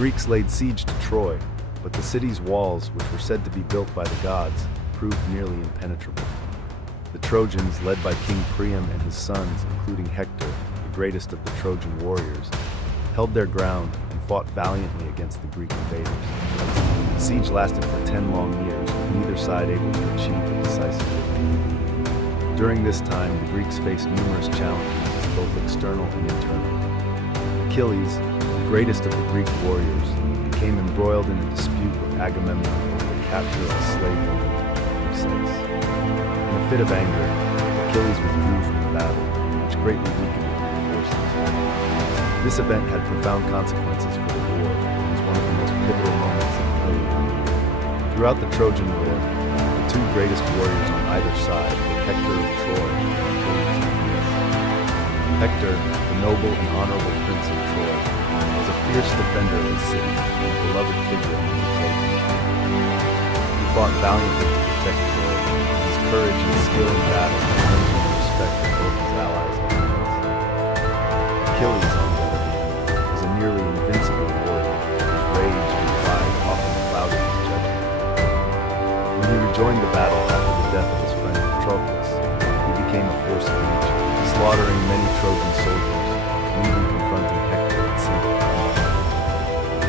Greeks laid siege to Troy, but the city's walls, which were said to be built by the gods, proved nearly impenetrable. The Trojans, led by King Priam and his sons, including Hector, the greatest of the Trojan warriors, held their ground and fought valiantly against the Greek invaders. The siege lasted for 10 long years, with neither side able to achieve a decisive victory. During this time, the Greeks faced numerous challenges, both external and internal. Achilles, the greatest of the Greek warriors, became embroiled in a dispute with Agamemnon over the capture of a slave woman, Demise. In a fit of anger, Achilles withdrew from the battle, which greatly weakened the Greek forces. This event had profound consequences for the war and was one of the most pivotal moments in the Iliad. Throughout the Trojan War, the two greatest warriors on either side were Hector of Troy and Achilles of Greece. Hector, the noble and honorable prince of Troy, was a fierce defender of his city and a beloved figure among the Trojans. He fought valiantly to protect Troy, and his courage and skill in battle earned him the respect of both his allies and enemies. Achilles, on the other hand, was a nearly invincible warrior, whose rage and pride often clouded his judgment. When he rejoined the battle after the death of his friend Patroclus, he became a force of nature, slaughtering many Trojan soldiers, and even confronting Hector in single combat.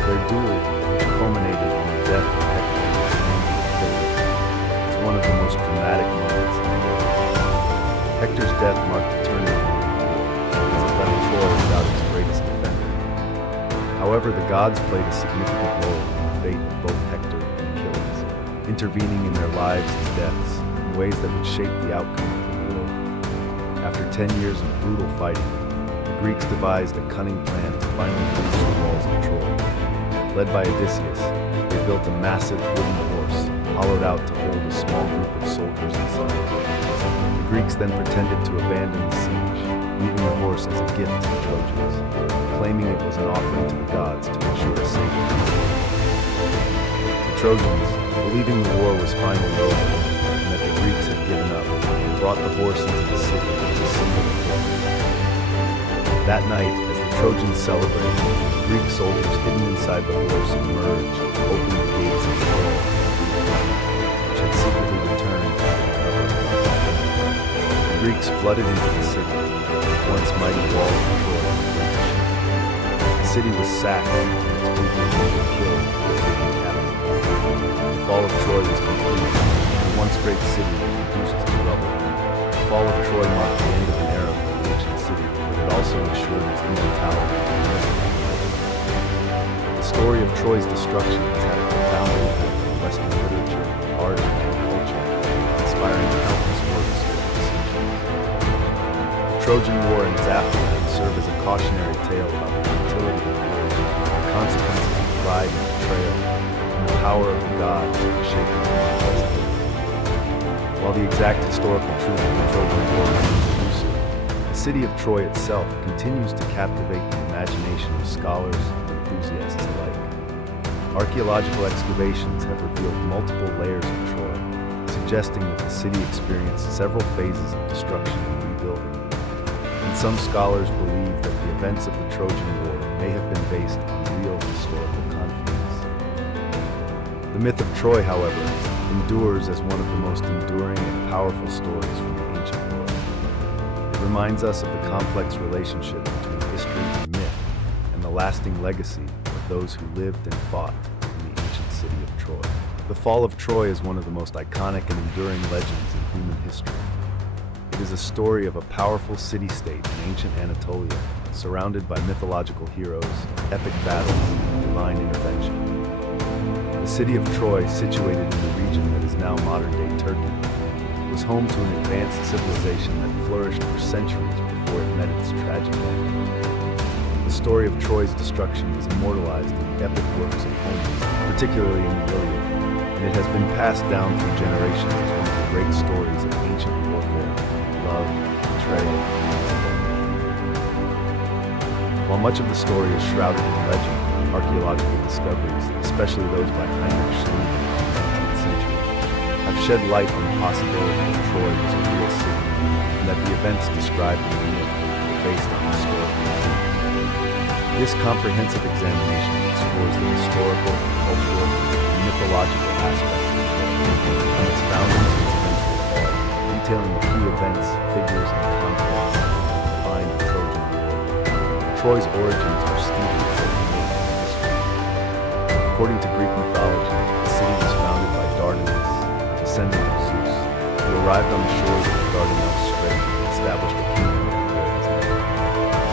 Their duel, which culminated in the death of Hector at the hands of Achilles, is one of the most dramatic moments in the war. Hector's death marked a turning point in the war, as it left Troy without its greatest defender. However, the gods played a significant role in the fate of both Hector and Achilles, intervening in their lives and deaths in ways that would shape the outcome of the war. After 10 years of brutal fighting, the Greeks devised a cunning plan to finally breach the walls of Troy. Led by Odysseus, they built a massive wooden horse, hollowed out to hold a small group of soldiers inside. The Greeks then pretended to abandon the siege, leaving the horse as a gift to the Trojans, claiming it was an offering to the gods to ensure a safe peace. The Trojans, believing the war was finally over and that the Greeks had given up, brought the horse into the city as a symbol of victory. That night, as the Trojans celebrated, the Greek soldiers hidden inside the horse emerged, opening the gates of Troy, which had secretly returned to the cover of night. The Greeks flooded into the city, once mighty walls of Troy were breached. The city was sacked, and its people were killed or taken captive. The fall of Troy was complete, and the once great city was reduced to rubble. The fall of Troy marked the end of an era for the ancient city, but it also ensured its immortality. The story of Troy's destruction has had a profound impact on Western literature, art, and culture, inspiring countless works over the centuries. The Trojan War and its aftermath serve as a cautionary tale about the futility of war, the consequences of pride and betrayal, and the power of the gods in shaping human destiny. While the exact historical truth of the Trojan War remains elusive, the city of Troy itself continues to captivate the imagination of scholars and enthusiasts alike. Archaeological excavations have revealed multiple layers of Troy, suggesting that the city experienced several phases of destruction and rebuilding. And some scholars believe that the events of the Trojan War may have been based on real historical conflicts. The myth of Troy, however, endures as one of the most enduring and powerful stories from the ancient world. It reminds us of the complex relationship between history and myth, and the lasting legacy of those who lived and fought in the ancient city of Troy. The fall of Troy is one of the most iconic and enduring legends in human history. It is a story of a powerful city-state in ancient Anatolia, surrounded by mythological heroes, epic battles, and divine intervention. The city of Troy, situated in the region that is now modern-day Turkey, was home to an advanced civilization that flourished for centuries before it met its tragic end. The story of Troy's destruction is immortalized in the epic works of Homer, particularly in the Iliad, and it has been passed down through generations as one of the great stories of ancient warfare, love, betrayal, and revenge. While much of the story is shrouded in legend, archaeological discoveries, especially those by Heinrich Schliemann in the 19th century, have shed light on the possibility that Troy was a real city, and that the events described in the myth were based on historical truths. This comprehensive examination explores the historical, cultural, and mythological aspects of Troy, from its founding to its eventual fall, detailing the key events, figures, and conflicts that defined the Trojan War. Troy's origins are steeped in history. According to Greek mythology, the city was founded by Dardanus, a descendant of Zeus, who arrived on the shores of the Dardanelles Strait and established a kingdom that bore his name.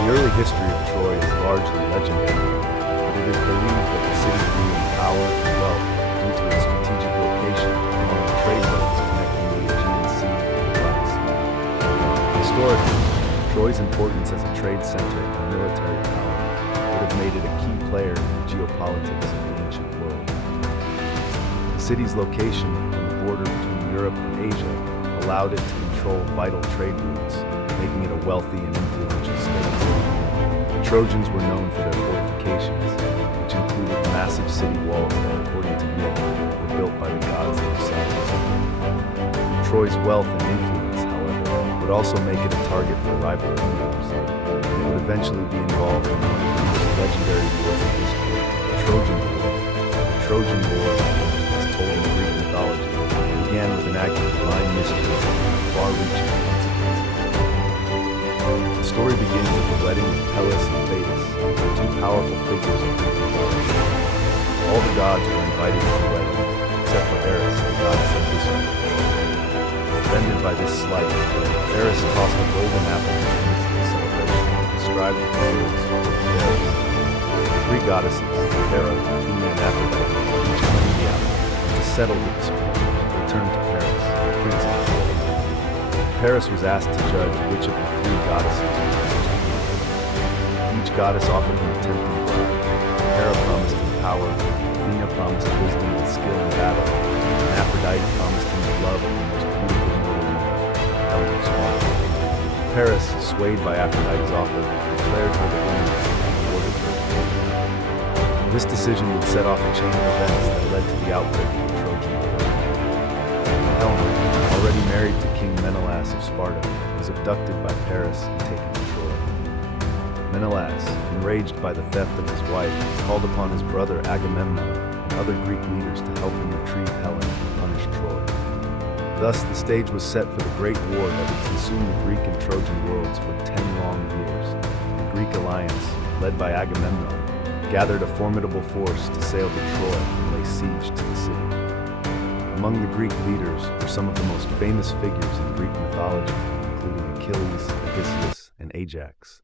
The early history of Troy is largely legendary, but it is believed that the city grew in power and wealth due to its strategic location along the trade routes connecting the Aegean Sea to the Black Sea. Historically, Troy's importance as a trade center and military power would have made it a key player in the geopolitics of the ancient world. The city's location on the border between Europe and Asia allowed it to control vital trade routes, making it a wealthy and influential state. The Trojans were known for their fortifications, which included massive city walls that, according to myth, were built by the gods themselves. Troy's wealth and influence, however, would also make it a target for rival kingdoms, and it would eventually be involved in one of the most legendary wars in history, the Trojan War. The Trojan War, as told in Greek mythology, began with an act of divine mystery and far-reaching consequences. The story begins with the wedding of Hellas and Thetis, two powerful figures of Greek mythology. All the gods were invited to the wedding, except for Eris, the goddess of history. Offended by this slight, Eris tossed a golden apple in the midst of the celebration, described with the words, Eris. The three goddesses, Hera, Athena, and Aphrodite, each claimed the apple, and to settle the dispute, they turned to Paris, the prince of the world. Paris was asked to judge which of the three goddesses would win. Each goddess offered him a tempting bribe. Hera promised him power, Athena promised wisdom and skill in battle, and Aphrodite promised him the love of the most beautiful mortal woman, Helen Swan. Paris, swayed by Aphrodite's offer, declared her the winner and awarded her the golden apple. This decision would set off a chain of events that led to the outbreak of the Trojan War. Helen, already married to King Menelaus of Sparta, was abducted by Paris and taken to Troy. Menelaus, enraged by the theft of his wife, called upon his brother Agamemnon and other Greek leaders to help him retrieve Helen and punish Troy. Thus, the stage was set for the Great War that would consume the Greek and Trojan worlds for 10 long years. The Greek alliance, led by Agamemnon, gathered a formidable force to sail to Troy and lay siege to the city. Among the Greek leaders were some of the most famous figures in Greek mythology, including Achilles, Odysseus, and Ajax.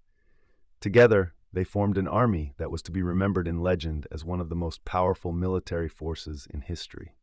Together, they formed an army that was to be remembered in legend as one of the most powerful military forces in history.